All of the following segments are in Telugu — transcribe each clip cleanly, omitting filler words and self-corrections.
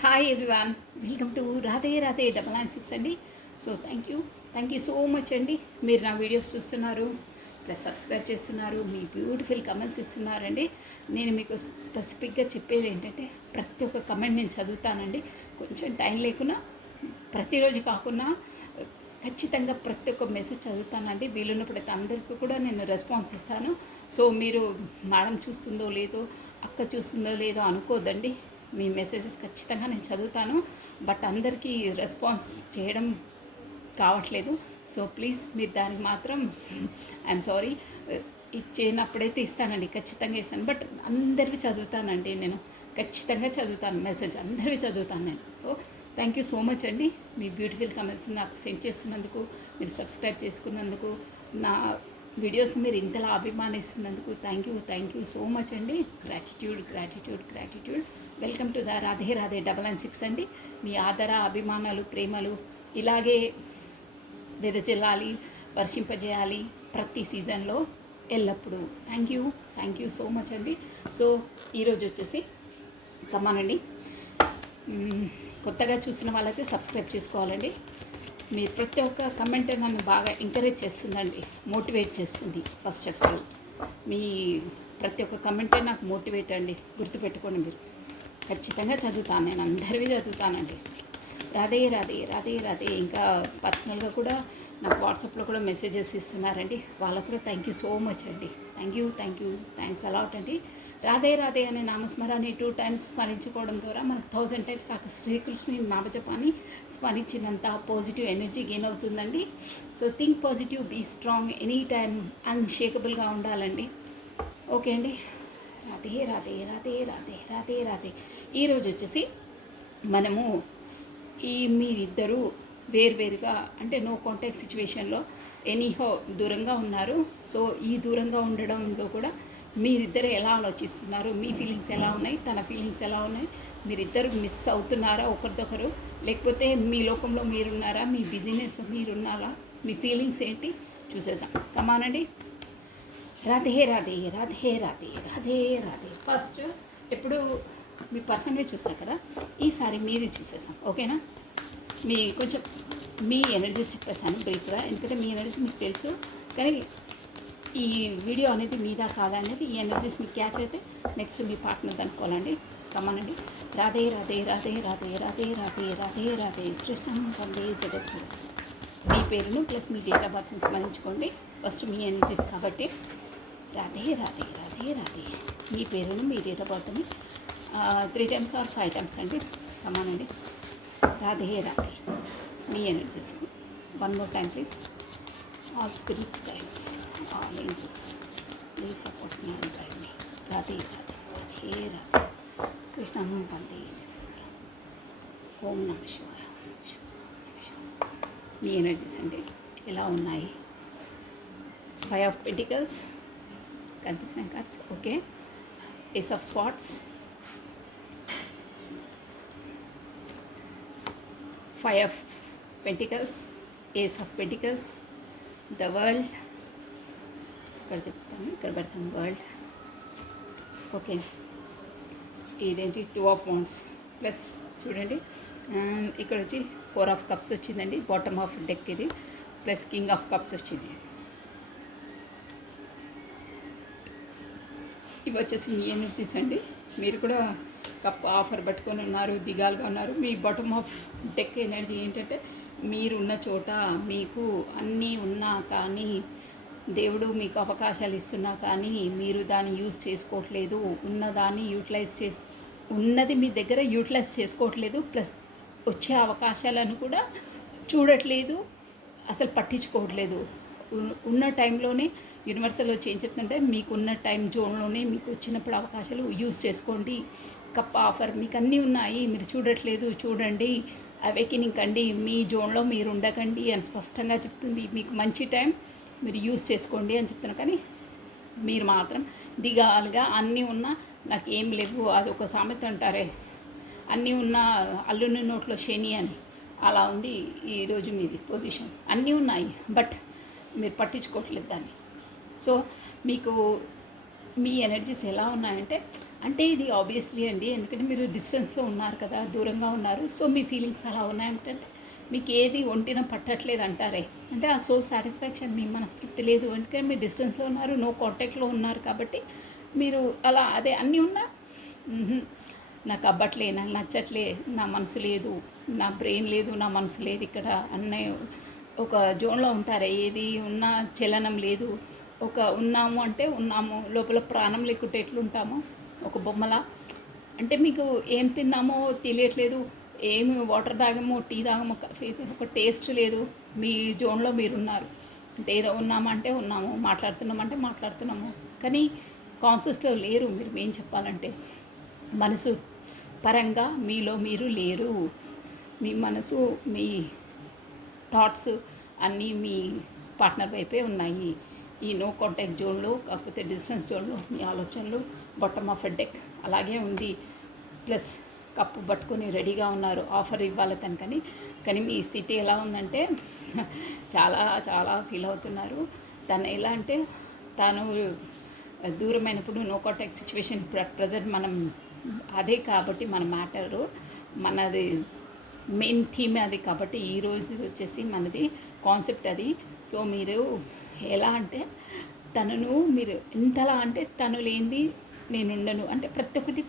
Hi everyone, welcome to Radhe Radhe 996 అండి. So thank you so much అండి. మీరు నా వీడియోస్ చూస్తున్నారు, ప్లస్ సబ్స్క్రైబ్ చేస్తున్నారు, మీ బ్యూటిఫుల్ కమెంట్స్ ఇస్తున్నారండి. నేను మీకు స్పెసిఫిక్గా చెప్పేది ఏంటంటే, ప్రతి ఒక్క కమెంట్ నేను చదువుతానండి. కొంచెం టైం లేకున్నా, ప్రతిరోజు కాకున్నా ఖచ్చితంగా ప్రతి ఒక్క మెసేజ్ చదువుతానండి. వీలున్నప్పుడైతే అందరికీ కూడా నేను రెస్పాన్స్ ఇస్తాను. సో మీరు మేడం చూస్తుందో లేదో, అక్క చూస్తుందో లేదో అనుకోద్దండి. మీ మెసేజెస్ ఖచ్చితంగా నేను చదువుతాను, బట్ అందరికీ రెస్పాన్స్ చేయడం కావట్లేదు. సో ప్లీజ్ మీరు దానికి మాత్రం ఐఎమ్ సారీ. ఇచ్చేనప్పుడైతే ఇస్తానండి, ఖచ్చితంగా ఇస్తాను. బట్ అందరివి చదువుతానండి, నేను ఖచ్చితంగా చదువుతాను. మెసేజ్ అందరివి చదువుతాను నేను. So thank you so much అండి. మీ బ్యూటిఫుల్ కమెంట్స్ నాకు సెండ్ చేస్తున్నందుకు, మీరు సబ్స్క్రైబ్ చేసుకున్నందుకు, నా వీడియోస్ మీరు ఇంతలా అభిమానిస్తున్నందుకు థ్యాంక్ యూ సో మచ్ అండి. Gratitude. Welcome to the Radhe Radhe 996 అండి. మీ ఆదర అభిమానాలు, ప్రేమలు ఇలాగే వెదజల్లాలి, వర్షింపజేయాలి ప్రతి సీజన్లో ఎల్లప్పుడూ. థ్యాంక్ యూ సో మచ్ అండి. సో ఈరోజు వచ్చేసి కమ్మానండి, కొత్తగా చూసిన వాళ్ళైతే సబ్స్క్రైబ్ చేసుకోవాలండి. మీరు ప్రతి ఒక్క కమెంట్ నన్ను బాగా ఎంకరేజ్ చేస్తుందండి, మోటివేట్ చేస్తుంది. ఫస్ట్ ఆఫ్ ఆల్ మీ ప్రతి ఒక్క కమెంటే నాకు మోటివేట్ అండి, గుర్తుపెట్టుకోండి. మీరు ఖచ్చితంగా చదువుతాను, నేను అందరివి చదువుతానండి. రాధే రాధే రాధే రాధే. ఇంకా పర్సనల్గా కూడా నాకు వాట్సాప్లో కూడా మెసేజెస్ ఇస్తున్నారండి, వాళ్ళకు కూడా థ్యాంక్ యూ సో మచ్ అండి. థ్యాంక్స్ అలాట్ అండి. రాధే రాధే అనే నామస్మరాన్ని 2 times స్మరించుకోవడం ద్వారా మనకు 1000 times ఆ శ్రీకృష్ణుని నామజపాన్ని స్మరించినంత పాజిటివ్ ఎనర్జీ గెయిన్ అవుతుందండి. So think positive, be strong, any time అన్షేకబుల్గా ఉండాలండి. ఓకే అండి. రాధే రాధే రాధే రాధే రాధే రాధే. ఈరోజు వచ్చేసి మనము మీరిద్దరూ వేరువేరుగా, అంటే నో కాంటాక్ట్ సిచ్యువేషన్లో ఎనీహో దూరంగా ఉన్నారు. సో ఈ దూరంగా ఉండడంలో కూడా మీరిద్దరు ఎలా ఆలోచిస్తున్నారు, మీ ఫీలింగ్స్ ఎలా ఉన్నాయి, తన ఫీలింగ్స్ ఎలా ఉన్నాయి, మీరిద్దరు మిస్ అవుతున్నారా ఒకరిదొకరు, లేకపోతే మీ లోకంలో మీరున్నారా, మీ బిజినెస్లో మీరున్నారా, మీ ఫీలింగ్స్ ఏంటి చూసేసాం. కమానండి. రాధే రాధే రాధే రాధే రాధే రాధే. ఫస్ట్ ఎప్పుడు మీ పర్సన్వే చూసాం కదా, ఈసారి మీది చూసేసాం. ఓకేనా? కొంచెం మీ ఎనర్జీస్ చెప్పేసాను బ్రీఫ్గా, ఎందుకంటే మీ ఎనర్జీస్ మీకు తెలుసు. కానీ ఈ వీడియో అనేది మీదా కాదా అనేది, ఈ ఎనర్జీస్ మీకు క్యాచ్ అయితే నెక్స్ట్ మీ పార్ట్నర్ అనుకోవాలండి. కమానండి. రాధే రాధే రాధే రాధే రాధే రాధే రాధే రాధే. కృష్ణం వందే జగద్గురు. మీ పేరును ప్లస్ మీ డేట్ ఆఫ్ బర్త్ని స్మరించుకోండి. ఫస్ట్ మీ ఎనర్జీస్ కాబట్టి రాధే రాధే రాధే రాధే. మీ పేరును, మీ డేట్ ఆఫ్ బర్త్ని 3 times or 5 times అండి. కమానండి. రాధే రాధే. మీ energies 1 more time please. All spirits guides, all angels, please support మీ అండ్ గైడ్ మీ. రాధే రాధే రాధే రాధే. కృష్ణం వందే జగద్గురు. ఓం నమ శివాయ. మీ ఎనర్జీస్ అండి ఎలా ఉన్నాయి? 5 of Pentacles కనిపిస్తున్నాయి cards. Okay. Ace of Swords, 5 of Pentacles, Ace of Pentacles, the World. ఇక్కడ చెప్తాను, ఇక్కడ పెడతాను వరల్డ్. ఓకే. ఇదేంటి 2 of Wands ప్లస్ చూడండి, ఇక్కడ వచ్చి 4 of Cups వచ్చిందండి, బాటమ్ ఆఫ్ డెక్ ఇది, ప్లస్ కింగ్ ఆఫ్ కప్స్ వచ్చింది. ఇవి వచ్చేసి మీ ఎనర్జీస్ అండి. మీరు కూడా కప్ ఆఫర్ పట్టుకొని ఉన్నారు, దిగాలుగా ఉన్నారు. మీ బాటమ్ ఆఫ్ డెక్ ఎనర్జీ ఏంటంటే, మీరున్న చోట మీకు అన్నీ ఉన్నా కానీ, దేవుడు మీకు అవకాశాలు ఇస్తున్నా కానీ మీరు దాన్ని యూజ్ చేసుకోవట్లేదు. ఉన్నది మీ దగ్గర యూటిలైజ్ చేసుకోవట్లేదు. ప్లస్ వచ్చే అవకాశాలను కూడా చూడట్లేదు, అసలు పట్టించుకోవట్లేదు. ఉన్న టైంలోనే యూనివర్సల్ వచ్చి ఏం చెప్తుందంటే, మీకున్న టైం జోన్లోనే మీకు వచ్చినప్పుడు అవకాశాలు యూజ్ చేసుకోండి. కప్ ఆఫర్ మీకు అన్నీ ఉన్నాయి, మీరు చూడట్లేదు, చూడండి, అవేకినింగ్ కండి, మీ జోన్లో మీరు ఉండకండి అని స్పష్టంగా చెప్తుంది. మీకు మంచి టైం, మీరు యూజ్ చేసుకోండి అని చెప్తున్నా. కానీ మీరు మాత్రం దిగాలుగా అన్నీ ఉన్నా నాకు ఏం లేవు, అది ఒక సామెత అంటారే, అన్నీ ఉన్న అల్లుని నోట్లో శని అని, అలా ఉంది ఈరోజు మీది పొజిషన్. అన్నీ ఉన్నాయి బట్ మీరు పట్టించుకోవట్లేదు దాన్ని. సో మీకు మీ ఎనర్జీస్ ఎలా ఉన్నాయంటే, అంటే ఇది ఆబ్వియస్లీ అండి, ఎందుకంటే మీరు డిస్టెన్స్లో ఉన్నారు కదా, దూరంగా ఉన్నారు. సో మీ ఫీలింగ్స్ అలా ఉన్నాయంటే మీకు ఏది ఒంటిన పట్టట్లేదు అంటారే, అంటే ఆ సోల్ సాటిస్ఫాక్షన్, మీ మనస్తృప్తి లేదు, ఎందుకంటే మీరు డిస్టెన్స్లో ఉన్నారు, నో కాంటాక్ట్లో ఉన్నారు కాబట్టి మీరు అలా అదే అన్నీ ఉన్నా "మ్హూ, నాకు అబ్బట్లే, నాకు నచ్చట్లే, నా మనసు లేదు, నా బ్రెయిన్ లేదు, నా మనసు లేదు ఇక్కడ" అనే ఒక జోన్లో ఉంటారే. ఏది ఉన్నా చలనం లేదు, ఒక ఉన్నాము అంటే ఉన్నాము, లోపల ప్రాణం లేకుంటే ఎట్లుంటామో ఒక బొమ్మలా. అంటే మీకు ఏం తిన్నామో తెలియట్లేదు, ఏమి వాటర్ తాగామో, టీ తాగామో, కాఫీ ఒక టేస్ట్ లేదు, మీ జోన్లో మీరున్నారు. అంటే ఏదో ఉన్నామంటే ఉన్నాము, మాట్లాడుతున్నామంటే మాట్లాడుతున్నాము, కానీ కాన్షియస్లో లేరు మీరు. ఏం చెప్పాలంటే మనసు పరంగా మీలో మీరు లేరు. మీ మనసు, మీ థాట్స్ అన్నీ మీ పార్ట్నర్ వైపే ఉన్నాయి. ఈ నో కాంటాక్ట్ జోన్లో, కాకపోతే డిస్టెన్స్ జోన్లో మీ ఆలోచనలు బాటమ్ ఆఫ్ ఎ డెక్ అలాగే ఉంది. ప్లస్ కప్పు పట్టుకొని రెడీగా ఉన్నారు ఆఫర్ ఇవ్వాలి తనకని. కానీ మీ స్థితి ఎలా ఉందంటే చాలా చాలా ఫీల్ అవుతున్నారు. తను ఎలా అంటే తాను దూరమైనప్పుడు నో కాంటాక్ట్ సిచ్యువేషన్, ఇప్పుడు అట్ ప్రజెంట్ మనం అదే కాబట్టి మన మ్యాటరు, మనది మెయిన్ థీమ్ అది కాబట్టి ఈరోజు వచ్చేసి మనది కాన్సెప్ట్ అది. సో మీరు ఎలా అంటే తనను మీరు ఎంతలా అంటే తను లేనిది నేను ఉండను అంటే ప్రతి ఒక్కటి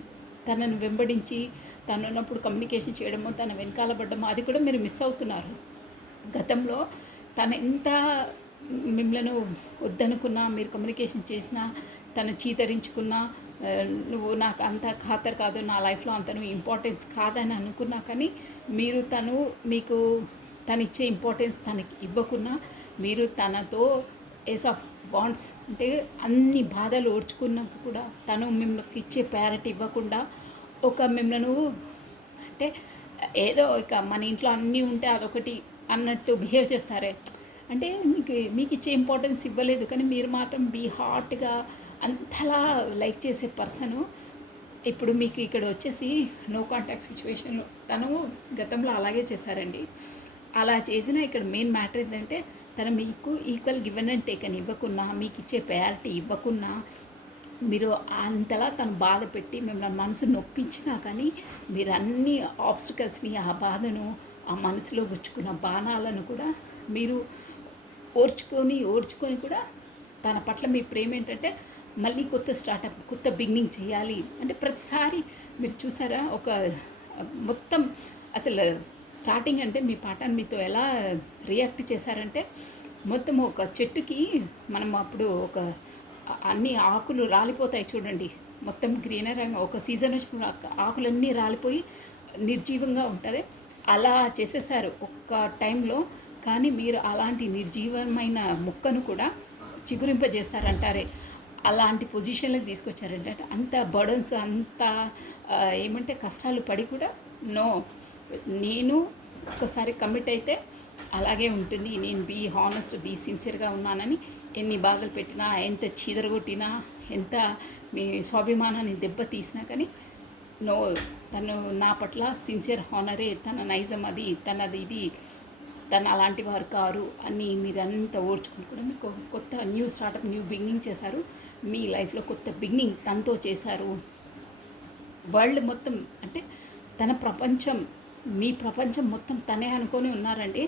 తనను వెంబడించి తను ఉన్నప్పుడు కమ్యూనికేషన్ చేయడమో, తన వెనకాల పడ్డమో అది కూడా మీరు మిస్ అవుతున్నారు. గతంలో తను ఎంత మిమ్మల్ని వద్దనుకున్నా, మీరు కమ్యూనికేషన్ చేసినా, తను చీతరించుకున్నా, నువ్వు నాకు అంత ఖాతరు కాదు, నా లైఫ్లో అంత నువ్వు ఇంపార్టెన్స్ కాదని అనుకున్నా, కానీ మీరు మీకు తను ఇచ్చే ఇంపార్టెన్స్ తనకి ఇవ్వకున్నా, మీరు తనతో ఏస్ ఆఫ్ వాంట్స్ అంటే అన్ని బాధలు ఓడ్చుకున్నాక కూడా తను మిమ్మల్ని ఇచ్చే ప్రయారిటీ ఇవ్వకుండా ఒక మిమ్మల్ని అంటే ఏదో ఇక మన ఇంట్లో అన్నీ ఉంటే అదొకటి అన్నట్టు బిహేవ్ చేస్తారే. అంటే మీకు ఇచ్చే ఇంపార్టెన్స్ ఇవ్వలేదు, కానీ మీరు మాత్రం బీ హార్ట్గా అంతలా లైక్ చేసే పర్సను ఇప్పుడు మీకు ఇక్కడ వచ్చేసి నో కాంటాక్ట్ సిచ్యువేషన్లో తను గతంలో అలాగే చేశారండి. అలా చేసిన ఇక్కడ మెయిన్ మ్యాటర్ ఏంటంటే తను మీకు ఈక్వల్ గివెన్ అండ్ టేక్ అని ఇవ్వకున్నా, మీకు ఇచ్చే ప్రయారిటీ ఇవ్వకున్నా, మీరు అంతలా తను బాధ పెట్టి మిమ్మల్ని మనసు నొప్పించినా కానీ మీరు అన్ని ఆబ్స్టికల్స్ని, ఆ బాధను, ఆ మనసులో గుచ్చుకున్న బాణాలను కూడా మీరు ఓర్చుకొని కూడా తన పట్ల మీ ప్రేమ ఏంటంటే మళ్ళీ కొత్త స్టార్టప్, కొత్త బిగినింగ్ చేయాలి అంటే ప్రతిసారి మీరు చూసారా ఒక మొత్తం అసలు స్టార్టింగ్ అంటే మీ పాఠాన్ని మీతో ఎలా రియాక్ట్ చేశారంటే మొత్తం ఒక చెట్టుకి మనం అప్పుడు ఒక అన్ని ఆకులు రాలిపోతాయి చూడండి, మొత్తం గ్రీనరీగా ఒక సీజన్ వచ్చిన ఆకులన్నీ రాలిపోయి నిర్జీవంగా ఉంటుంది, అలా చేసేసారు ఒక్క టైంలో. కానీ మీరు అలాంటి నిర్జీవమైన మొక్కను కూడా చిగురింపజేస్తారంటారే, అలాంటి పొజిషన్లోకి తీసుకొచ్చారంటే అంత బర్డన్స్, అంత ఏమంటే కష్టాలు పడి కూడా నో, నేను ఒక్కసారి కమిట్ అయితే అలాగే ఉంటుంది, నేను బీ హానెస్ట్, బీ సిన్సియర్గా ఉన్నానని ఎన్ని బాధలు పెట్టినా, ఎంత చీదరగొట్టినా, ఎంత మీ స్వాభిమానాన్ని దెబ్బతీసినా కానీ నో, తను నా పట్ల సిన్సియర్ హానరే, తన నైజం అది, తనది ఇది, తను అలాంటి వారు కారు అని మీరంతా ఓర్చుకుని కూడా మీకు కొత్త న్యూ స్టార్టప్, న్యూ బిగినింగ్ చేశారు. మీ లైఫ్లో కొత్త బిగినింగ్ తనతో చేశారు. వరల్డ్ మొత్తం అంటే తన ప్రపంచం, మీ ప్రపంచం మొత్తం తనే అనుకొని ఉన్నారండి.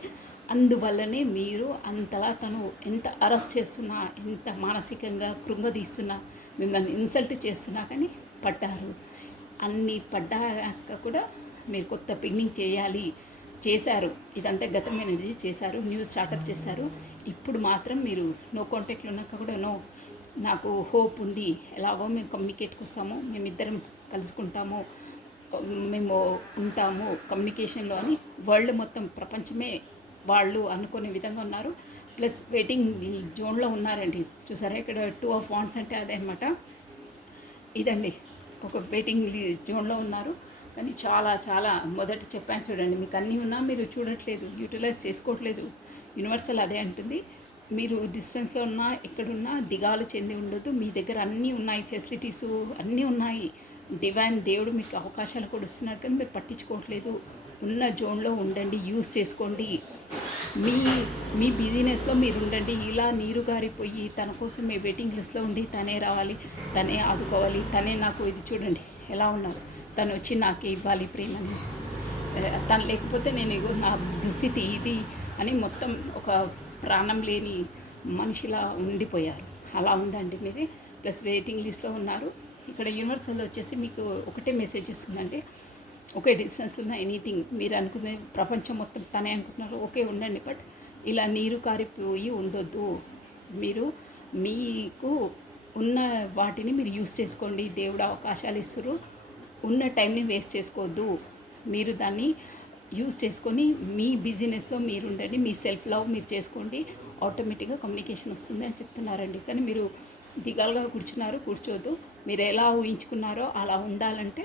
అందువల్లనే మీరు అంతలా తను ఎంత అరెస్ట్ చేస్తున్నా, ఎంత మానసికంగా కృంగదీస్తున్నా, మిమ్మల్ని ఇన్సల్ట్ చేస్తున్నా కానీ పడ్డారు. అన్నీ పడ్డాక కూడా మీరు కొత్త బిగినింగ్ చేశారు. ఇదంతా గతమైనది చేశారు, న్యూ స్టార్టప్ చేశారు. ఇప్పుడు మాత్రం మీరు నో కాంటాక్ట్లో ఉన్నాక కూడా నో, నాకు హోప్ ఉంది, ఎలాగో మేము కమ్యూనికేట్కి వస్తాము, మేమిద్దరం కలుసుకుంటాము, మేము ఉంటాము కమ్యూనికేషన్లో అని వరల్డ్ మొత్తం ప్రపంచమే వాళ్ళు అనుకునే విధంగా ఉన్నారు. ప్లస్ వెయిటింగ్ జోన్లో ఉన్నారండి. చూసారా ఇక్కడ 2 ఆఫ్ వాండ్స్ అంటే అదే అనమాట. ఇదండి ఒక వెయిటింగ్ జోన్లో ఉన్నారు. కానీ చాలా చాలా మొదట చెప్పాను చూడండి, మీకు అన్నీ ఉన్నా మీరు చూడట్లేదు, యూటిలైజ్ చేసుకోవట్లేదు. యూనివర్సల్ అదే అంటుంది, మీరు డిస్టెన్స్లో ఉన్నా ఎక్కడున్నా దిగాలు చెంది ఉండదు. మీ దగ్గర అన్నీ ఉన్నాయి, ఫెసిలిటీసు అన్నీ ఉన్నాయి. డివైన్ దేవుడు మీకు అవకాశాలు కూడా ఇస్తున్నారు, కానీ మీరు పట్టించుకోవట్లేదు. ఉన్న జోన్లో ఉండండి, యూజ్ చేసుకోండి. మీ మీ బిజినెస్లో మీరు ఉండండి. ఇలా నీరు గారిపోయి తన కోసం మీ వెయిటింగ్ లిస్ట్లో ఉండి తనే రావాలి, తనే ఆదుకోవాలి, తనే నాకు ఇది చూడండి ఎలా ఉన్నారు, తను వచ్చి నాకే ఇవ్వాలి ప్రేమని, తను లేకపోతే నేను ఇగో నా దుస్థితి ఇది అని మొత్తం ఒక ప్రాణం లేని మనిషిలా ఉండిపోయారు. అలా ఉందండి మీది. ప్లస్ వెయిటింగ్ లిస్ట్లో ఉన్నారు. ఇక్కడ యూనివర్సల్ వచ్చేసి మీకు ఒకటే మెసేజ్ ఇస్తుందండి, ఒకే డిస్టెన్స్లో ఉన్న ఎనీథింగ్ మీరు అనుకునే ప్రపంచం మొత్తం తనే అనుకుంటున్నారు, ఓకే ఉండండి, బట్ ఇలా నీరు కారిపోయి ఉండొద్దు. మీరు మీకు ఉన్న వాటిని మీరు యూస్ చేసుకోండి. దేవుడు అవకాశాలు ఇస్తారు, ఉన్న టైంని వేస్ట్ చేసుకోవద్దు. మీరు దాన్ని యూస్ చేసుకొని మీ బిజినెస్లో మీరు ఉండండి, మీ సెల్ఫ్ లవ్ మీరు చేసుకోండి, ఆటోమేటిక్గా కమ్యూనికేషన్ వస్తుంది అని చెప్తున్నారండి. కానీ మీరు దిగాలుగా కూర్చోవద్దు. మీరు ఎలా ఊహించుకున్నారో అలా ఉండాలంటే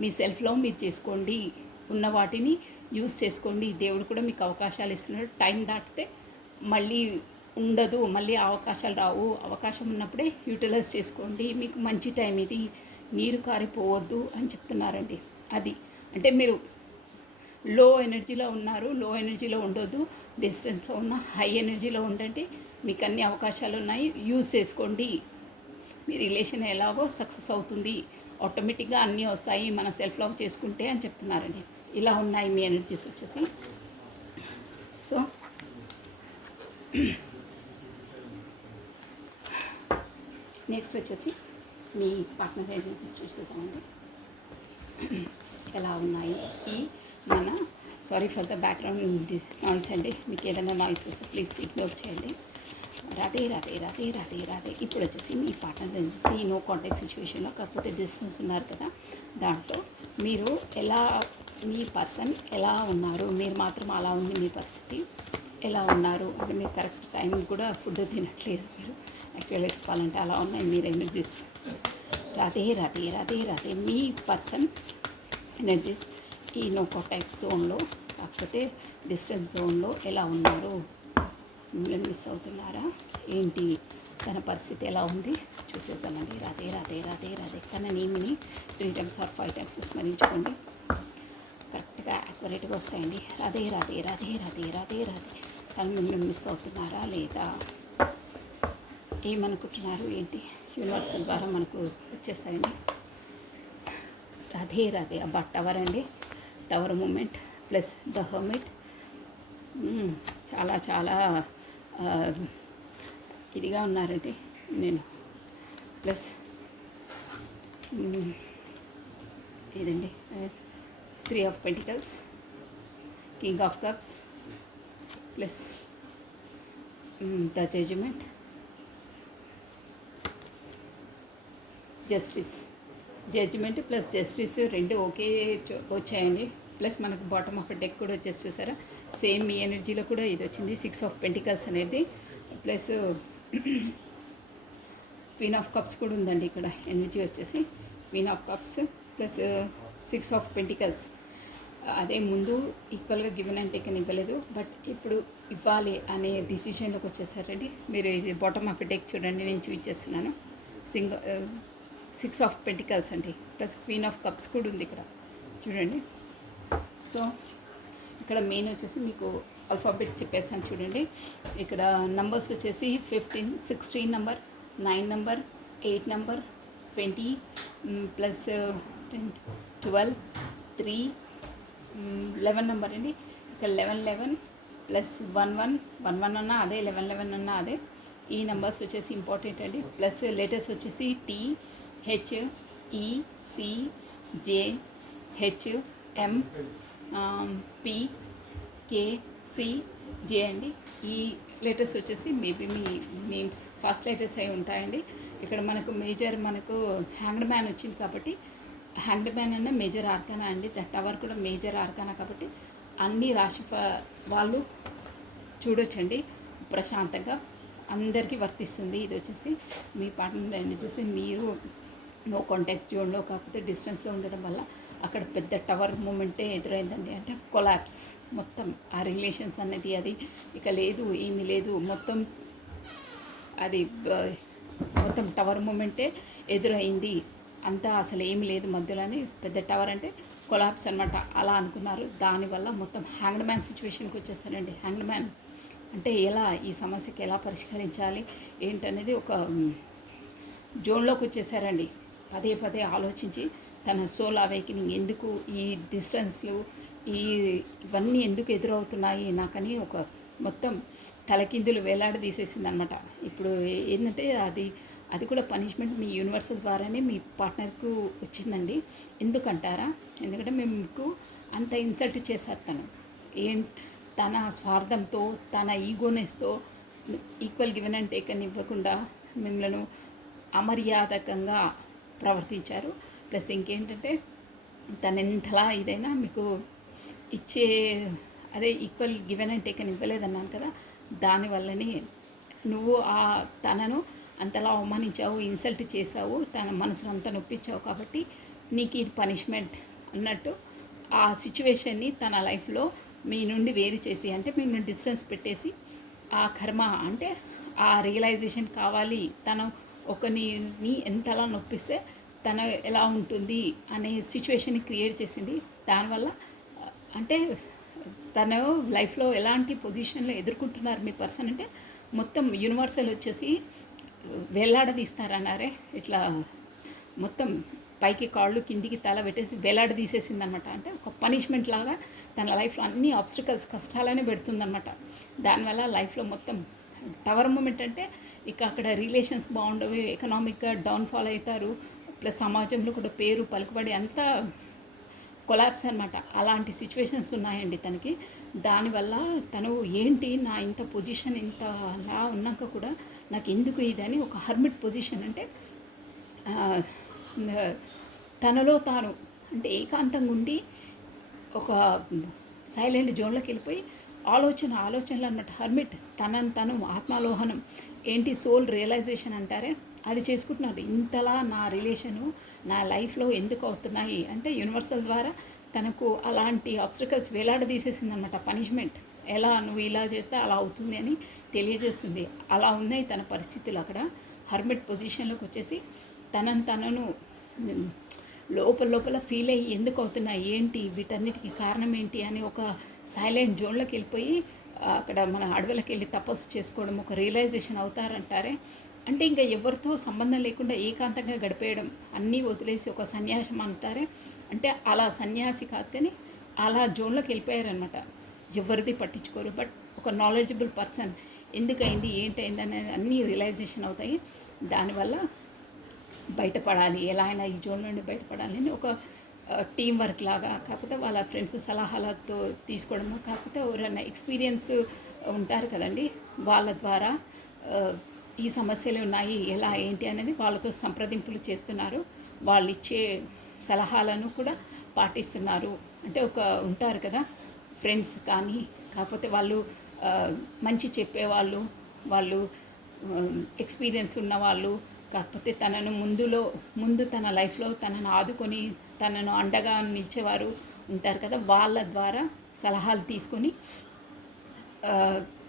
మీ సెల్ఫ్ లవ్ మీరు చేసుకోండి, ఉన్న వాటిని యూస్ చేసుకోండి. దేవుడు కూడా మీకు అవకాశాలు ఇస్తున్నాడు. టైం దాటితే మళ్ళీ ఉండదు, మళ్ళీ అవకాశాలు రావు. అవకాశం ఉన్నప్పుడే యూటిలైజ్ చేసుకోండి. మీకు మంచి టైం ఇది, నీరు కారిపోవద్దు అని చెప్తున్నారండి. అది అంటే మీరు లో ఎనర్జీలో ఉన్నారు, లో ఎనర్జీలో ఉండొద్దు, డిస్టెన్స్లో ఉన్న హై ఎనర్జీలో ఉండండి. మీకు అన్ని అవకాశాలు ఉన్నాయి, యూజ్ చేసుకోండి. మీ రిలేషన్ ఎలాగో సక్సెస్ అవుతుంది, ఆటోమేటిక్గా అన్నీ వస్తాయి మన సెల్ఫ్ లవ్ చేసుకుంటే అని చెప్తున్నారండి. ఇలా ఉన్నాయి మీ ఎనర్జీస్ వచ్చేసి. సో నెక్స్ట్ వచ్చేసి మీ పార్ట్నర్ ఎనర్జీస్ చూసేసామండి ఎలా ఉన్నాయి. ఈ మన sorry for the background noise అండి, మీకు ఏదైనా నాయిస్ వస్తే ప్లీజ్ ఇగ్నోర్ చేయండి. రాధే రాధే రాధే రాధే రాధే. ఇప్పుడు వచ్చేసి మీ పార్ట్నర్ వచ్చేసి నో కాంటాక్ట్ సిచ్యువేషన్లో, కాకపోతే డిస్టెన్స్ ఉన్నారు కదా, దాంట్లో మీరు ఎలా, మీ పర్సన్ ఎలా ఉన్నారు, మీరు మాత్రం అలా ఉంది మీ పరిస్థితి ఎలా ఉన్నారు అంటే మీరు కరెక్ట్ టైం కూడా ఫుడ్ తినట్లేదు. మీరు యాక్చువల్గా చెప్పాలంటే అలా ఉన్నాయి మీరు ఎనర్జీస్. రాధే రాధే రాధే రాధే. మీ పర్సన్ ఎనర్జీస్ ఈ నో కాంటాక్ట్ జోన్లో, కాకపోతే డిస్టెన్స్ జోన్లో ఎలా ఉన్నారు, మిమ్మల్ని మిస్ అవుతున్నారా ఏంటి, తన పరిస్థితి ఎలా ఉంది చూసేసామండి. రాధే రాధే రాధే రాధే. తన నేమ్ని 3 times or 5 times స్మరించుకోండి, కరెక్ట్గా యాక్యురేట్గా వస్తాయండి. రాధే రాధే రాధే రాధే రాధే రాధే. తను మిమ్మల్ని మిస్ అవుతున్నారా లేదా, ఏమనుకుంటున్నారు ఏంటి, యూనివర్సల్ ద్వారా మనకు వచ్చేస్తాయండి. రాధే రాధే. అబ్బా టవర్ అండి, tower moment plus the hermit. చాలా చాలా ఇదిగా ఉన్నారండి నేను. ప్లస్ ఇదండి 3 of Pentacles, King of Cups, plus the judgement, judgement plus justice రెండు ఒకే వచ్చాయండి. ప్లస్ మనకు బాటమ్ ఆఫ్ డెక్ కూడా వచ్చేసి చూసారా, సేమ్ మీ ఎనర్జీలో కూడా ఇది వచ్చింది 6 of Pentacles అనేది. ప్లస్ క్వీన్ ఆఫ్ కప్స్ కూడా ఉందండి ఇక్కడ ఎనర్జీ వచ్చేసి. Queen of cups plus 6 of Pentacles. అదే ముందు ఈక్వల్గా గివెన్ అండ్ టేకన్ ఇవ్వలేదు, బట్ ఇప్పుడు ఇవ్వాలి అనే డిసిషన్లోకి వచ్చేసారండి మీరు. ఇది బాటమ్ ఆఫ్ డెక్ చూడండి, నేను చూపించేస్తున్నాను. 6 of Pentacles అండి, ప్లస్ క్వీన్ ఆఫ్ కప్స్ కూడా ఉంది ఇక్కడ చూడండి. సో ఇక్కడ మెయిన్ వచ్చేసి మీకు ఆల్ఫాబెట్స్ చెప్పేస్తాను చూడండి. ఇక్కడ నంబర్స్ వచ్చేసి 15, 16 number, 9 number, 8 number, 20 plus 12, 3, 11 number అండి. ఇక్కడ 11 ప్లస్ 11 అన్నా అదే, 11 అన్నా అదే. ఈ నెంబర్స్ వచ్చేసి ఇంపార్టెంట్ అండి. ప్లస్ లెటర్స్ వచ్చేసి T, H, E, C, J, H, M, P, K, C, J అండి. ఈ లెటర్స్ వచ్చేసి మేబీ మీ నేమ్స్ ఫస్ట్ లెటర్స్ అయి ఉంటాయండి. ఇక్కడ మనకు మేజర్, మనకు హ్యాంగ్డ్ మ్యాన్ వచ్చింది కాబట్టి హ్యాంగ్డ్ మ్యాన్ అన్న మేజర్ ఆర్కానా అండి. ద టవర్ కూడా మేజర్ ఆర్కానా కాబట్టి అన్ని రాశి వాళ్ళు చూడొచ్చండి ప్రశాంతంగా, అందరికీ వర్తిస్తుంది. ఇది వచ్చేసి మీ పార్ట్నర్ వచ్చేసి మీరు నో కాంటాక్ట్ జోన్లో కాకపోతే డిస్టెన్స్లో ఉండడం వల్ల అక్కడ పెద్ద టవర్ మూమెంటే ఎదురైందండి. అంటే కొలాప్స్ మొత్తం ఆ రిలేషన్స్ అనేది, అది ఇక లేదు, ఏమీ లేదు, మొత్తం అది మొత్తం టవర్ మూమెంటే ఎదురైంది. అంతా అసలు ఏమి లేదు మధ్యలోని పెద్ద టవర్ అంటే కొలాప్స్ అనమాట. అలా అనుకున్నారు. దానివల్ల మొత్తం హ్యాంగ్డ్ మ్యాన్ సిచ్యువేషన్కి వచ్చేసారండి. హ్యాంగ్డ్ మ్యాన్ అంటే ఎలా ఈ సమస్యకి ఎలా పరిష్కరించాలి ఏంటనేది ఒక జోన్లోకి వచ్చేసారండి. పదే పదే ఆలోచించి తన సోల్ అవేకనింగ్ ఎందుకు ఈ డిస్టెన్స్లు ఈ ఇవన్నీ ఎందుకు ఎదురవుతున్నాయి నాకని ఒక మొత్తం తలకిందులు వేలాడదీసేసింది అనమాట. ఇప్పుడు ఏంటంటే అది కూడా పనిష్మెంట్ మీ యూనివర్సల్ ద్వారానే మీ పార్ట్నర్కు వచ్చిందండి. ఎందుకంటారా? ఎందుకంటే మేము మీకు అంత ఇన్సల్ట్ చేశారు తన స్వార్థంతో తన ఈగోనెస్తో ఈక్వల్ గివెన్ అండ్ టేకన్ ఇవ్వకుండా మిమ్మల్ని అమర్యాదకంగా ప్రవర్తించారు. ప్లస్ ఇంకేంటంటే తను ఎంతలా ఇదైనా మీకు ఇచ్చే అదే ఈక్వల్ గివెన్ అండ్ టేకన్ ఇవ్వలేదన్నాను కదా, దానివల్లనే నువ్వు తనను అంతలా అవమానించావు, ఇన్సల్ట్ చేసావు, తన మనసును అంతా నొప్పించావు కాబట్టి నీకు ఇది పనిష్మెంట్ అన్నట్టు ఆ సిచ్యువేషన్ని తన లైఫ్లో మీ నుండి వేరు చేసి అంటే మిమ్మల్ని డిస్టెన్స్ పెట్టేసి ఆ కర్మ అంటే ఆ రియలైజేషన్ కావాలి. తను ఒకరిని ఎంతలా నొప్పిస్తే తను ఎలా ఉంటుంది అనే సిచ్యువేషన్ని క్రియేట్ చేసింది. దానివల్ల అంటే తను లైఫ్లో ఎలాంటి పొజిషన్లో ఎదుర్కొంటున్నారు మీ పర్సన్ అంటే మొత్తం యూనివర్సల్ వచ్చేసి వేలాడదీస్తారన్నారే, ఇట్లా మొత్తం పైకి కాళ్ళు కిందికి తల పెట్టేసి వేలాడదీసేసింది అనమాట. అంటే ఒక పనిష్మెంట్ లాగా తన లైఫ్లో అన్ని ఆబ్స్టికల్స్ కష్టాలనే పెడుతుందన్నమాట. దానివల్ల లైఫ్లో మొత్తం టవర్ మూమెంట్ అంటే ఇక అక్కడ రిలేషన్స్ బాగుండవు, ఎకనామిక్గా డౌన్ఫాల్ అవుతారు, ప్లస్ సమాజంలో కూడా పేరు పలుకుబడి అంతా కొలాప్స్ అనమాట. అలాంటి సిచ్యువేషన్స్ ఉన్నాయండి తనకి. దానివల్ల తను ఏంటి నా ఇంత పొజిషన్ ఇంత అలా ఉన్నాక కూడా నాకు ఎందుకు ఇదని ఒక హర్మిట్ పొజిషన్ అంటే తనలో తాను అంటే ఏకాంతంగా ఉండి ఒక సైలెంట్ జోన్లోకి వెళ్ళిపోయి ఆలోచనలు అనమాట. హర్మిట్ తనను తను ఆత్మాలోహనం ఏంటి సోల్ రియలైజేషన్ అంటారే అది చేసుకుంటున్నారు. ఇంతలా నా రిలేషను నా లైఫ్లో ఎందుకు అవుతున్నాయి అంటే యూనివర్సల్ ద్వారా తనకు అలాంటి ఆబ్స్టికల్స్ వేలాడదీసేసిందనమాట. పనిష్మెంట్ ఎలా నువ్వు ఇలా చేస్తే అలా అవుతుంది అని తెలియజేస్తుంది. అలా ఉన్నాయి తన పరిస్థితులు. అక్కడ హర్మిట్ పొజిషన్లోకి వచ్చేసి తనను లోపల ఫీల్ అయ్యి ఎందుకు అవుతున్నాయి ఏంటి వీటన్నిటికీ కారణం ఏంటి అని ఒక సైలెంట్ జోన్లోకి వెళ్ళిపోయి అక్కడ మన అడవులకు వెళ్ళి తపస్సు చేసుకోవడం ఒక రియలైజేషన్ అవుతారంటారే. అంటే ఇంకా ఎవరితో సంబంధం లేకుండా ఏకాంతంగా గడిపేయడం అన్నీ వదిలేసి ఒక సన్యాసం అంటారే. అంటే అలా సన్యాసి కాదు కానీ అలా జోన్లోకి వెళ్ళిపోయారనమాట. ఎవరిది పట్టించుకోరు. బట్ ఒక నాలెడ్జబుల్ పర్సన్ ఎందుకైంది ఏంటైంది అనేది అన్నీ రియలైజేషన్ అవుతాయి. దానివల్ల బయటపడాలి, ఎలా అయినా ఈ జోన్ నుండి బయటపడాలి అని ఒక టీం వర్క్ లాగా, కాకపోతే వాళ్ళ ఫ్రెండ్స్ సలహాలతో తీసుకోవడమో, కాకపోతే ఎవరైనా ఎక్స్పీరియన్స్ ఉంటారు కదండి వాళ్ళ ద్వారా ఈ సమస్యలు ఉన్నాయి ఎలా ఏంటి అనేది వాళ్ళతో సంప్రదింపులు చేస్తున్నారు. వాళ్ళు ఇచ్చే సలహాలను కూడా పాటిస్తున్నారు. అంటే ఒక ఉంటారు కదా ఫ్రెండ్స్ కానీ, కాకపోతే వాళ్ళు మంచి చెప్పేవాళ్ళు, వాళ్ళు ఎక్స్పీరియన్స్ ఉన్నవాళ్ళు, కాకపోతే తనను ముందు తన లైఫ్లో తనను ఆదుకొని తనను అండగా నిలిచేవారు ఉంటారు కదా, వాళ్ళ ద్వారా సలహాలు తీసుకొని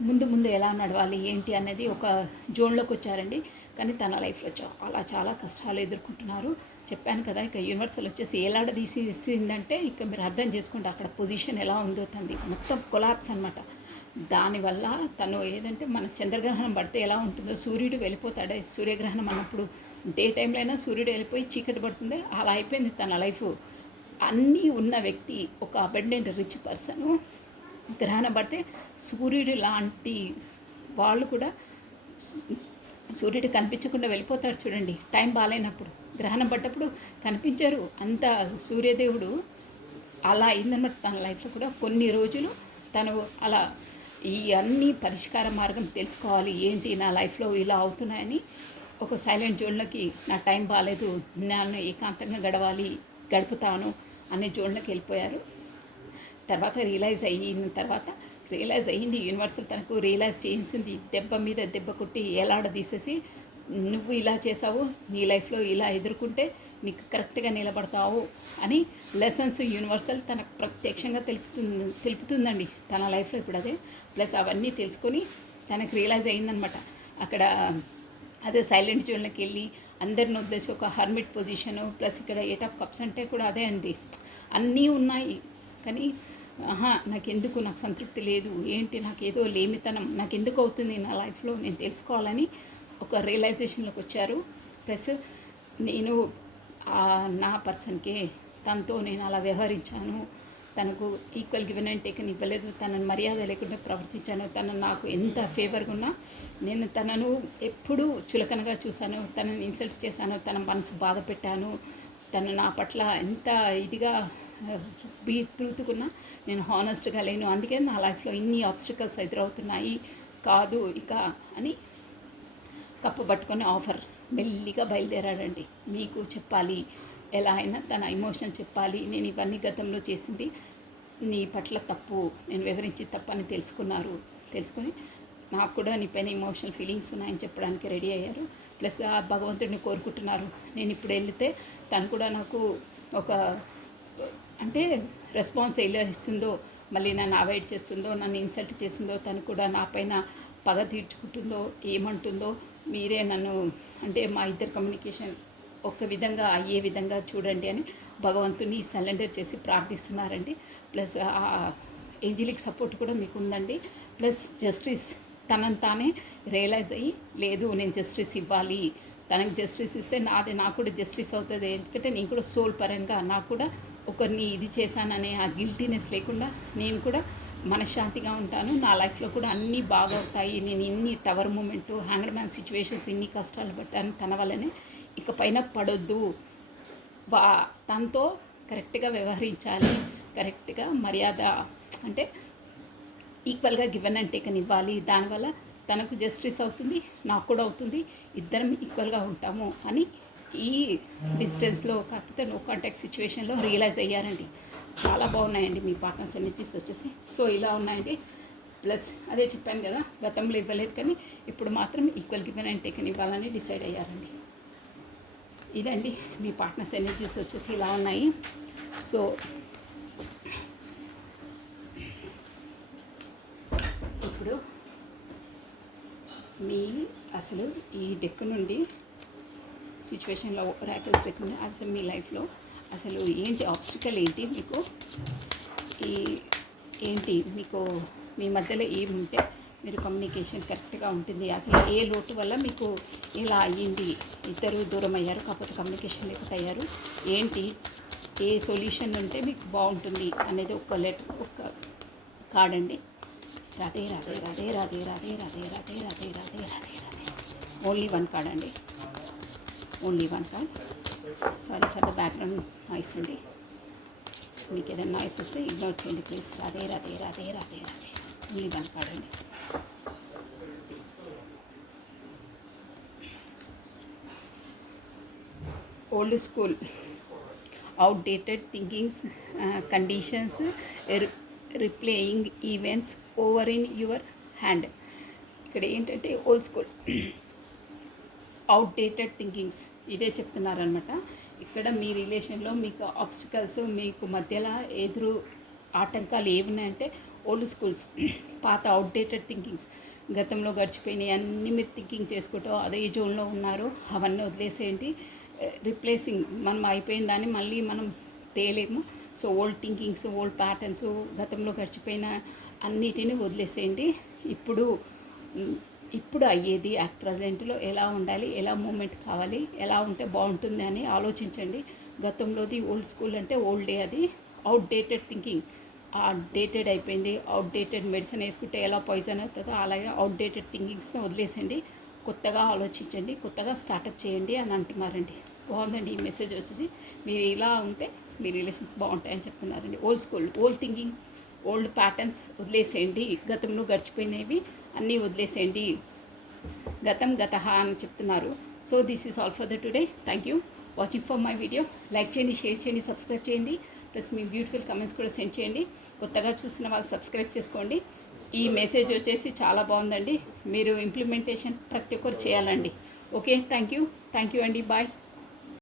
ముందు ఎలా నడవాలి ఏంటి అనేది ఒక జోన్లోకి వచ్చారండి. కానీ తన లైఫ్లో చాలా కష్టాలు ఎదుర్కొంటున్నారు. చెప్పాను కదా, ఇక యూనివర్సల్ వచ్చేసి ఏలాడదీసిందంటే ఇక మీరు అర్థం చేసుకోండి అక్కడ పొజిషన్ ఎలా ఉందో తంది మొత్తం కొలాప్స్ అనమాట. దానివల్ల తను ఏదంటే మన చంద్రగ్రహణం పడితే ఎలా ఉంటుందో సూర్యుడు వెళ్ళిపోతాడే, సూర్యగ్రహణం అన్నప్పుడు డే టైంలో అయినా సూర్యుడు వెళ్ళిపోయి చీకటి పడుతుంది, అలా అయిపోయింది తన లైఫ్. అన్నీ ఉన్న వ్యక్తి ఒక అబెండెంట్ రిచ్ పర్సను గ్రహణం పడితే సూర్యుడు లాంటి వాళ్ళు కూడా సూర్యుడు కనిపించకుండా వెళ్ళిపోతాడు చూడండి. టైం బాగాలేనప్పుడు గ్రహణం పడ్డప్పుడు కనిపించారు అంత సూర్యదేవుడు. అలా అయిందన్నమాట తన లైఫ్లో కూడా కొన్ని రోజులు తను అలా ఈ అన్ని పరిష్కార మార్గం తెలుసుకోవాలి ఏంటి నా లైఫ్లో ఇలా అవుతున్నాయని ఒక సైలెంట్ జోన్లోకి నా టైం బాగాలేదు నన్ను ఏకాంతంగా గడుపుతాను అనే జోన్లోకి వెళ్ళిపోయారు. తర్వాత రియలైజ్ అయ్యింది యూనివర్సల్ తనకు రియలైజ్ చేయించింది. దెబ్బ మీద దెబ్బ కొట్టి ఏలాడదీసేసి నువ్వు ఇలా చేసావు, నీ లైఫ్లో ఇలా ఎదుర్కొంటే నీకు కరెక్ట్గా నిలబడతావు అని లెసన్స్ యూనివర్సల్ తనకు ప్రత్యక్షంగా తెలుపుతుందండి తన లైఫ్లో ఇప్పుడు అదే. ప్లస్ అవన్నీ తెలుసుకొని తనకు రియలైజ్ అయిందనమాట. అక్కడ అదే సైలెంట్ జోన్లోకి వెళ్ళి అందరిని వదిలేసి ఒక హర్మిట్ పొజిషను, ప్లస్ ఇక్కడ 8 ఆఫ్ కప్స్ అంటే కూడా అదే అండి. అన్నీ ఉన్నాయి. కానీ నాకెందుకు, నాకు సంతృప్తి లేదు, ఏంటి నాకేదో లేమితనం, నాకెందుకు అవుతుంది నా లైఫ్లో, నేను తెలుసుకోవాలని ఒక రియలైజేషన్లోకి వచ్చారు. ప్లస్ నేను నా పర్సన్కే తనతో నేను అలా వ్యవహరించాను, తనకు ఈక్వల్ గివెన్ అండ్ టేకన్ ఇవ్వలేదు, తనను మర్యాద లేకుండా ప్రవర్తించాను, తను నాకు ఎంత ఫేవర్గా ఉన్నా నేను తనను ఎప్పుడూ చులకనగా చూశాను, తనని ఇన్సల్ట్ చేశాను, తన మనసు బాధ పెట్టాను, తను నా పట్ల ఎంత ఇదిగా తిరుగుతుకున్నా నేను హానెస్ట్గా లేను. అందుకే నా లైఫ్లో ఇన్ని ఆబ్స్టికల్స్ ఎదురవుతున్నాయి. కాదు ఇక అని కప్పు పట్టుకొని ఆఫర్ మెల్లిగా బయలుదేరాడండి. మీకు చెప్పాలి, ఎలా అయినా తన ఎమోషన్ చెప్పాలి, నేను ఇవన్నీ గతంలో చేసింది నీ పట్ల తప్పు, నేను వివరించి తప్పని తెలుసుకొని నాకు కూడా నీ పైన ఎమోషనల్ ఫీలింగ్స్ ఉన్నాయని చెప్పడానికి రెడీ అయ్యారు. ప్లస్ ఆ భగవంతుడిని కోరుకుంటున్నారు, నేను ఇప్పుడు వెళితే తను కూడా నాకు ఒక అంటే రెస్పాన్స్ ఎలా ఇస్తుందో, మళ్ళీ నన్ను అవాయిడ్ చేస్తుందో, నన్ను ఇన్సల్ట్ చేస్తుందో, తను కూడా నా పైన పగ తీర్చుకుంటుందో, ఏమంటుందో, మీరే నన్ను అంటే మా ఇద్దరు కమ్యూనికేషన్ ఒక విధంగా అయ్యే విధంగా చూడండి అని భగవంతుని సరెండర్ చేసి ప్రార్థిస్తున్నారండి. ప్లస్ ఏంజలిక్ సపోర్ట్ కూడా మీకు ఉందండి. ప్లస్ జస్టిస్ తనని తానే రియలైజ్ అయ్యి, లేదు నేను జస్టిస్ ఇవ్వాలి, తనకు జస్టిస్ ఇస్తే నాకు కూడా జస్టిస్ అవుతుంది. ఎందుకంటే నేను కూడా సోల్ పరంగా నాకు కూడా ఒకరిని ఇది చేశాననే ఆ గిల్టీనెస్ లేకుండా నేను కూడా మనశ్శాంతిగా ఉంటాను, నా లైఫ్లో కూడా అన్నీ బాగవుతాయి. నేను ఇన్ని tower movement, hanged man situations, ఇన్ని కష్టాలు పట్టాను తన వల్లనే, ఇక పైన పడొద్దు, తనతో కరెక్ట్గా వ్యవహరించాలి, కరెక్ట్గా మర్యాద అంటే ఈక్వల్గా గివెన్ అండ్ టేకన్ ఇవ్వాలి, దానివల్ల తనకు జస్టిస్ అవుతుంది, నాకు కూడా అవుతుంది, ఇద్దరం ఈక్వల్గా ఉంటాము అని ఈ డిస్టెన్స్లో కాకపోతే నో కాంటాక్ట్ సిచ్యువేషన్లో రియలైజ్ అయ్యారండి. చాలా బాగున్నాయండి మీ పార్ట్నర్స్ ఎనర్జీస్ వచ్చేసి. సో ఇలా ఉన్నాయండి. ప్లస్ అదే చెప్పాను కదా, గతంలో ఇవ్వలేదు కానీ ఇప్పుడు మాత్రం ఈక్వల్ గివెన్ అండ్ టేకన్ ఇవ్వాలని డిసైడ్ అయ్యారండి. ఇదండి మీ పార్ట్నర్స్ ఎనర్జీస్ వచ్చేసి ఇలా ఉన్నాయి. సో ఇప్పుడు మీ అసలు ఈ డెక్ నుండి సిచ్యువేషన్లో రాకిల్స్ డెక్ నుండి అసలు మీ లైఫ్లో అసలు ఏంటి ఆబ్స్టికల్, ఏంటి మీకు ఏంటి మీకు మీ మధ్యలో ఏముంటే మీరు కమ్యూనికేషన్ కరెక్ట్గా ఉంటుంది, అసలు ఏ లోటు వల్ల మీకు ఇలా అయ్యింది, ఇద్దరు దూరం అయ్యారు కాకపోతే కమ్యూనికేషన్ లేకపోతే అయ్యారు, ఏంటి ఏ సొల్యూషన్ ఉంటే మీకు బాగుంటుంది అనేది ఒక లెటర్, ఒక కార్డ్ అండి. Radhe Radhe Radhe Radhe Radhe Radhe Radhe Radhe Radhe Radhe Radhe. Only one card అండి, only one card. Sorry for the background noise అండి, మీకు ఏదైనా నాయిస్ వస్తే ఇగ్నోర్ చేయండి please. Radhe Radhe Radhe Radhe Radhe. Only one card అండి. Old school, outdated thinkings, conditions, replaying events over in your hand. ఇక్కడ ఏంటంటే ఓల్డ్ స్కూల్, అవుట్డేటెడ్ థింకింగ్స్ ఇదే చెప్తున్నారనమాట. ఇక్కడ మీ రిలేషన్లో మీకు ఆబ్స్టికల్స్, మీకు మధ్యలో ఎదురు ఆటంకాలు ఏమున్నాయంటే ఓల్డ్ స్కూల్స్, పాత అవుట్డేటెడ్ థింకింగ్స్, గతంలో గడిచిపోయినాయి అన్నీ మీరు థింకింగ్ చేసుకుంటూ అదే జోన్లో ఉన్నారు, అవన్నీ వదిలేసేయండి. రిప్లేసింగ్, మనం అయిపోయిన దాన్ని మళ్ళీ మనం తేలేము. So old thinkings, old patterns, గతంలో గడిచిపోయిన అన్నిటిని వదిలేసేయండి. ఇప్పుడు అయ్యేది అట్ ప్రజెంట్లో ఎలా ఉండాలి, ఎలా మూమెంట్ కావాలి, ఎలా ఉంటే బాగుంటుంది అని ఆలోచించండి. గతంలోది ఓల్డ్ స్కూల్ అంటే ఓల్డ్ డే, అది అవుట్డేటెడ్ థింకింగ్, డేటెడ్ అయిపోయింది. అవుట్డేటెడ్ మెడిసిన్ వేసుకుంటే ఎలా పాయిజన్ అవుతుందో అలాగే అవుట్డేటెడ్ థింకింగ్స్ని వదిలేసండి, కొత్తగా ఆలోచించండి, కొత్తగా స్టార్టప్ చేయండి అని అంటున్నారండి. బాగుందండి ఈ మెసేజ్ వచ్చేసి. మీరు ఇలా ఉంటే మీ రిలేషన్స్ బాగుంటాయని చెప్తున్నారండి. Old school, old thinking, old patterns వదిలేసేయండి, గతంలో గడిచిపోయినవి అన్నీ వదిలేసేయండి, గతం గతహ అని చెప్తున్నారు. So this is all for the today. Thank you watching for my video. Like చేయండి, షేర్ చేయండి, సబ్స్క్రైబ్ చేయండి. ప్లస్ మీ బ్యూటిఫుల్ కమెంట్స్ కూడా సెండ్ చేయండి. కొత్తగా చూసిన వాళ్ళు సబ్స్క్రైబ్ చేసుకోండి. ఈ మెసేజ్ వచ్చేసి చాలా బాగుందండి, మీరు ఇంప్లిమెంటేషన్ ప్రతి ఒక్కరు చేయాలండి. ఓకే, థ్యాంక్ యూ అండి, బాయ్.